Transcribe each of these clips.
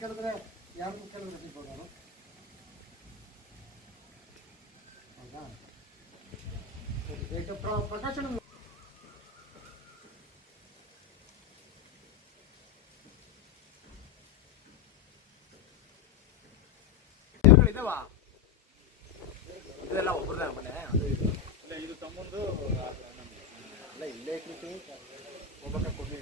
ಕೇಳಿದ್ರೆ ಯಾರನ್ನು ಕೇಳಿದ್ರೆ ಸಿಗ್ಬೋದು ನಾನು. ಹೌದಾ? ಈಗ ಪ್ರಕಾಶನ ಇದಾವ ಇದೆಲ್ಲ ಒಬ್ಬರದೇ ಮನೆ. ಅದು ಇದು ತಮ್ಮಂದು ಅಲ್ಲ, ಇಲ್ಲೇ ಇಟ್ಟು ಹೋಗ್ಬೇಕಾ ಕೊಡ್ಲಿ.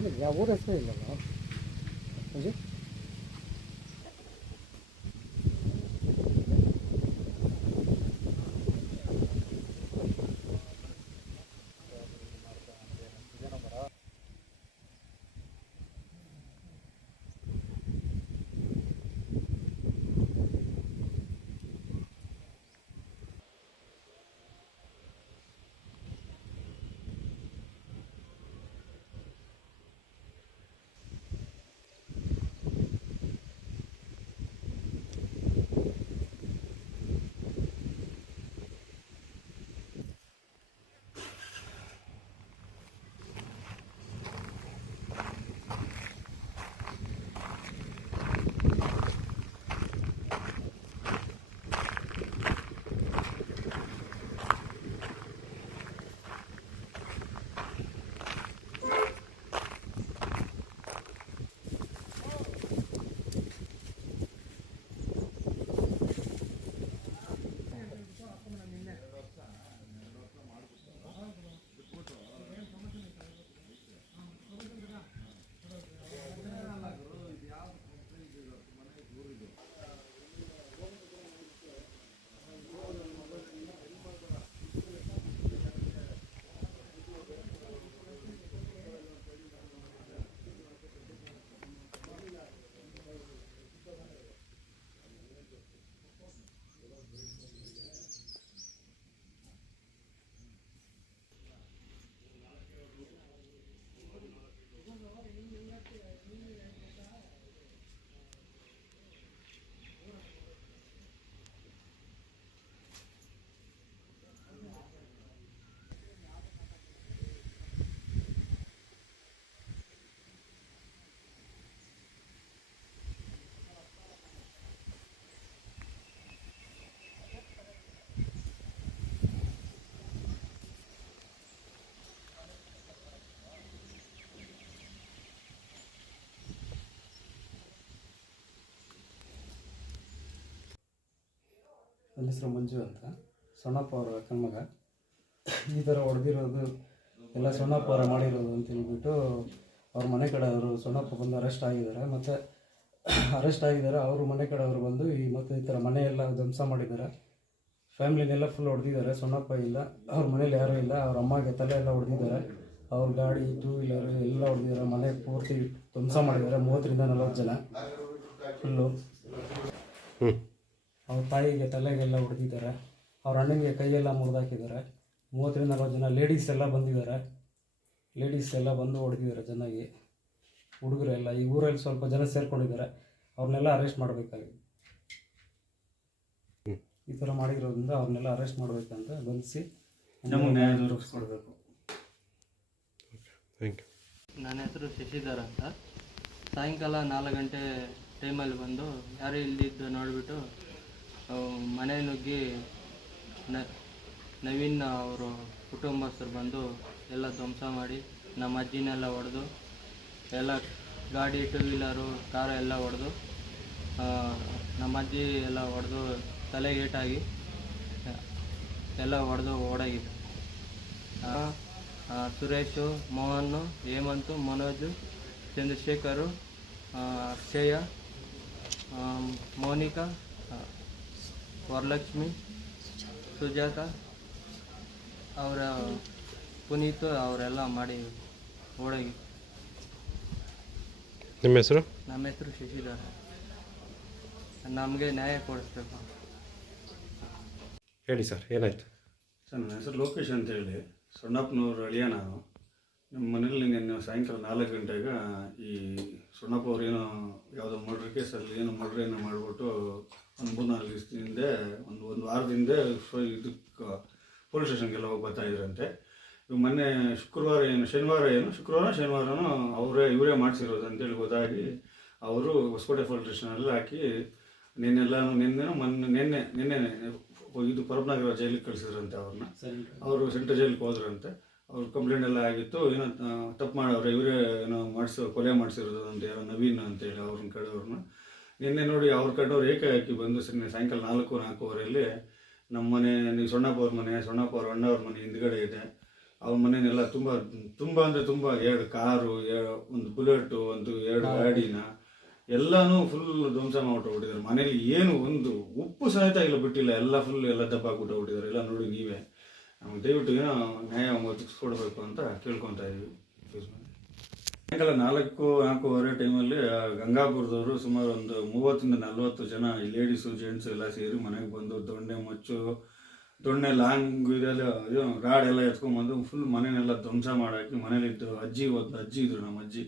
ಏನಿಲ್ಲ, ಯಾವ ಊರ ಹೆಸರೇ ಇಲ್ಲಲ್ಲ ಅಜ್ಜಿ. ನನ್ನ ಹೆಸರು ಮಂಜು ಅಂತ, ಸಣ್ಣಪ್ಪ ಅವರ ಅಕ್ಕನ ಮಗ. ಈ ಥರ ಹೊಡೆದಿರೋದು ಎಲ್ಲ ಸಣ್ಣಪ್ಪ ಅವರ ಮಾಡಿರೋದು ಅಂತ ಹೇಳ್ಬಿಟ್ಟು ಅವ್ರ ಮನೆ ಕಡೆಯವರು ಸಣ್ಣಪ್ಪ ಬಂದು ಅರೆಸ್ಟ್ ಆಗಿದ್ದಾರೆ. ಮತ್ತು ಅರೆಸ್ಟ್ ಆಗಿದ್ದಾರೆ, ಅವರು ಮನೆ ಕಡೆಯವರು ಬಂದು ಮತ್ತು ಈ ಥರ ಮನೆಯೆಲ್ಲ ಧ್ವಂಸ ಮಾಡಿದ್ದಾರೆ. ಫ್ಯಾಮ್ಲಿನೆಲ್ಲ ಫುಲ್ ಹೊಡೆದಿದ್ದಾರೆ. ಸಣ್ಣಪ್ಪ ಇಲ್ಲ, ಅವ್ರ ಮನೇಲಿ ಯಾರೂ ಇಲ್ಲ. ಅವ್ರ ಅಮ್ಮಗೆ ತಲೆ ಎಲ್ಲ ಹೊಡೆದಿದ್ದಾರೆ. ಅವ್ರ ಗಾಡಿ, 2 ವೀಲರ್ ಎಲ್ಲ ಹೊಡೆದಿದ್ದಾರೆ. ಮನೆ ಪೂರ್ತಿ ಧ್ವಂಸ ಮಾಡಿದ್ದಾರೆ. 30ರಿಂದ 40 ಜನ ಫುಲ್ಲು. ಅವ್ರ ತಾಯಿಗೆ ತಲೆಗೆಲ್ಲ ಹೊಡೆದಿದ್ದಾರೆ. ಅವ್ರ ಅಣ್ಣನಿಗೆ ಕೈಯೆಲ್ಲ ಮುರಿದಾಕಿದ್ದಾರೆ. 30ರಿಂದ 40 ಜನ ಲೇಡೀಸ್ ಎಲ್ಲ ಬಂದಿದ್ದಾರೆ. ಲೇಡೀಸ್ ಎಲ್ಲ ಬಂದು ಹೊಡೆದಿದ್ದಾರೆ ಚೆನ್ನಾಗಿ. ಹುಡುಗರೆಲ್ಲ ಈ ಊರಲ್ಲಿ ಸ್ವಲ್ಪ ಜನ ಸೇರ್ಕೊಂಡಿದ್ದಾರೆ. ಅವ್ರನ್ನೆಲ್ಲ ಅರೆಸ್ಟ್ ಮಾಡಬೇಕಾಗಿದೆ. ಈ ಥರ ಮಾಡಿರೋದ್ರಿಂದ ಅವ್ರನ್ನೆಲ್ಲ ಅರೆಸ್ಟ್ ಮಾಡಬೇಕಂತ ಬಂಧಿಸಿ ನಮಗೆ ನ್ಯಾಯ ದೊರಕಿಸ್ಕೊಡ್ಬೇಕು. ನನ್ನ ಹೆಸರು ಶಶಿಧರ್ ಅಂತ. ಸಾಯಂಕಾಲ 4 ಗಂಟೆ ಟೈಮಲ್ಲಿ ಬಂದು ಯಾರು ಇಲ್ದಿದ್ದು ನೋಡಿಬಿಟ್ಟು ಮನೆ ನುಗ್ಗಿ ನವೀನ್ ಅವರು ಕುಟುಂಬಸ್ಥರು ಬಂದು ಎಲ್ಲ ಧ್ವಂಸ ಮಾಡಿ ನಮ್ಮ ಅಜ್ಜಿನೆಲ್ಲ ಹೊಡೆದು ಎಲ್ಲ ಗಾಡಿ, 2 ವೀಲರು, ಕಾರು ಎಲ್ಲ ಹೊಡೆದು ನಮ್ಮ ಅಜ್ಜಿ ಎಲ್ಲ ಹೊಡೆದು ತಲೆಗೆ ಏಟಾಗಿ ಎಲ್ಲ ಹೊಡೆದು ಓಡಾಗಿದೆ. ಸುರೇಶು, ಮೋಹನ್, ಹೇಮಂತು, ಮನೋಜು, ಚಂದ್ರಶೇಖರು, ಅಕ್ಷಯ, ಮೋನಿಕಾ, ವರಲಕ್ಷ್ಮಿ, ಸುಜಾತ, ಅವರ ಪುನೀತ್ ಅವರೆಲ್ಲ ಮಾಡಿ ಓಡಾಗಿ. ನಿಮ್ಮ ಹೆಸರು? ನಮ್ಮ ಹೆಸರು ಶಶಿಧರ್. ನಮಗೆ ನ್ಯಾಯ ಕೊಡಿಸ್ಬೇಕು. ಹೇಳಿ ಸರ್, ಏನಾಯ್ತು? ಸರ್, ನನ್ನ ಹೆಸರು ಲೋಕೇಶ್ ಅಂತೇಳಿ, ಸೊಣ್ಣಪ್ಪನವ್ರ ಅಳಿಯ ನಾನು. ನಮ್ಮ ಮನೇಲಿ ನಿನ್ನೆ ಸಾಯಂಕಾಲ 4 ಗಂಟೆಗೆ ಈ ಸೊಣ್ಣಪ್ಪ ಅವ್ರು ಏನೋ ಯಾವುದೋ ಮರ್ಡ್ರ್ ಕೇಸಲ್ಲಿ ಏನೋ ಮರ್ಡ್ರ್ ಏನೋ ಮಾಡಿಬಿಟ್ಟು ಒಂದು 3-4 ದಿವಸದಿಂದ ಒಂದು ವಾರದಿಂದ ಇದಕ್ಕೆ ಪೊಲೀಸ್ ಸ್ಟೇಷನ್ಗೆಲ್ಲ ಹೋಗಿ ಬರ್ತಾಯಿದ್ರಂತೆ. ಇವು ಮೊನ್ನೆ ಶನಿವಾರನೂ ಇವರೇ ಮಾಡಿಸಿರೋದು ಅಂತೇಳಿ ಗೊತ್ತಾಗಿ ಅವರು ಹೊಸಕೋಟೆ ಪೊಲೀಸ್ ಸ್ಟೇಷನಲ್ಲಿ ಹಾಕಿ ನಿನ್ನೆ ಇದು ಪರಬ್ನಗರ ಜೈಲಿಗೆ ಕಳಿಸಿದ್ರಂತೆ ಅವ್ರನ್ನ. ಅವರು ಸೆಂಟ್ರಲ್ ಜೈಲಿಗೆ ಹೋದ್ರಂತೆ. ಅವ್ರ ಕಂಪ್ಲೇಂಟ್ ಎಲ್ಲ ಆಗಿತ್ತು. ಏನೋ ತಪ್ಪು ಮಾಡವ್ರೆ, ಇವರೇ ಏನೋ ಕೊಲೆ ಮಾಡಿಸಿರೋದು ಅಂತ, ಯಾರೋ ನವೀನ್ ಅಂತೇಳಿ ಅವ್ರನ್ನ ಕಡೆಯವ್ರನ್ನ. ನಿನ್ನೆ ನೋಡಿ ಅವ್ರ ಕಡೆಯವ್ರು ಏಕಾಏಕಿ ಬಂದು ಸಾಯಂಕಾಲ 4-4:15 ನಮ್ಮ ಮನೆ, ನೀವು ಸೊಣ್ಣಪ್ಪ ಅವ್ರ ಮನೆ, ಸೊಣ್ಣಪ್ಪ ಅವ್ರ ಅಣ್ಣವ್ರ ಮನೆ ಹಿಂದ್ಗಡೆ ಇದೆ. ಅವ್ರ ಮನೆಯೆಲ್ಲ ತುಂಬ ತುಂಬ ಅಂದರೆ ತುಂಬ 2 ಕಾರು, ಒಂದು ಬುಲೆಟು, ಒಂದು 2 ಗಾಡಿನ ಎಲ್ಲನೂ ಫುಲ್ ಧ್ವಂಸ ಮಾಡ್ಬಿಟ್ಟಿದ್ದಾರೆ. ಮನೇಲಿ ಏನು ಒಂದು ಉಪ್ಪು ಸಹಿತ ಇಲ್ಲ ಬಿಟ್ಟಿಲ್ಲ, ಎಲ್ಲ ಫುಲ್ ಎಲ್ಲ ದಬ್ಬಾಕ್ಬಿಟ್ಟು ಹೋಗ್ಬಿಟ್ಟಿದ್ದಾರೆ. ಎಲ್ಲ ನೋಡಿ ನೀವೇ, ನಮ್ಗೆ ದಯವಿಟ್ಟು ಏನೋ ನ್ಯಾಯ ಒದಗಿಸ್ಕೊಡ್ಬೇಕು ಅಂತ ಕೇಳ್ಕೊತಾ ಇದೀವಿ. ಸಾಯಂಕಾಲ 4-4:15 ಟೈಮಲ್ಲಿ ಗಂಗಾಪುರದವರು ಸುಮಾರು ಒಂದು 30-40 ಜನ ಲೇಡೀಸು ಜೆಂಟ್ಸು ಎಲ್ಲ ಸೇರಿ ಮನೆಗೆ ಬಂದು ದೊಣ್ಣೆ ಮಚ್ಚು, ದೊಣ್ಣೆ ಲಾಂಗ್ ಇದೆಲ್ಲ ರಾಡ್ ಎಲ್ಲ ಎತ್ಕೊಂಡ್ಬಂದು ಫುಲ್ ಮನೆಯೆಲ್ಲ ಧ್ವಂಸ ಮಾಡಾಕಿ ಮನೇಲಿದ್ದು ಅಜ್ಜಿ ಇದ್ರು, ನಮ್ಮ ಅಜ್ಜಿ,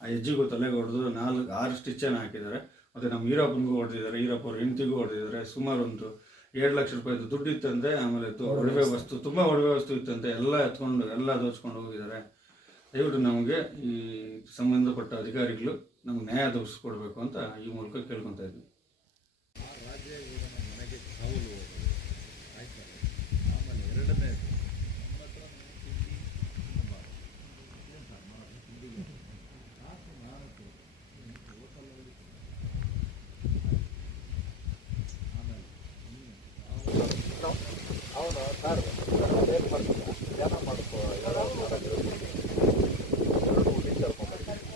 ಆ ಅಜ್ಜಿಗೂ ತಲೆಗೆ ಹೊಡೆದು 4-6 ಸ್ಟಿಚ್ಚನ್ನು ಹಾಕಿದ್ದಾರೆ. ಮತ್ತು ನಮ್ಮ ಈರಪ್ಪನಿಗೂ ಹೊಡೆದಿದ್ದಾರೆ, ಈರಪ್ಪ ಅವ್ರ ಹೆಂಡತಿಗೂ ಹೊಡೆದಿದ್ದಾರೆ. ಸುಮಾರು ಒಂದು 2 ಲಕ್ಷ ರೂಪಾಯಿದು ದುಡ್ಡು ಇತ್ತಂತೆ. ಆಮೇಲೆ ಒಡವೆ ವಸ್ತು, ತುಂಬ ಒಡವೆ ವಸ್ತು ಇತ್ತಂತೆ, ಎಲ್ಲ ಎತ್ಕೊಂಡು ಎಲ್ಲ ದೋಚ್ಕೊಂಡು ಹೋಗಿದ್ದಾರೆ. ದಯವಿಟ್ಟು ನಮಗೆ ಈ ಸಂಬಂಧಪಟ್ಟ ಅಧಿಕಾರಿಗಳು ನಮ್ಗೆ ನ್ಯಾಯ ಒದಗಿಸ್ಕೊಡ್ಬೇಕು ಅಂತ ಈ ಮೂಲಕ ಕೇಳ್ಕೊತಾ ಇದ್ವಿ. ಮನೆಗೆ ಕಾವಲು ಆಯ್ತಲ್ಲ. ಆಮೇಲೆ ಎರಡನೇದು ಅವನು ಕಾರ್ ಏನು ಮಾಡ್ತಿದ್ದ, ಜನ ಮಾಡ್ಕೋ 2 ಹುಡುಗಿ ಕರ್ಕೊಂಡ್ಬರ್ತೀನಿ.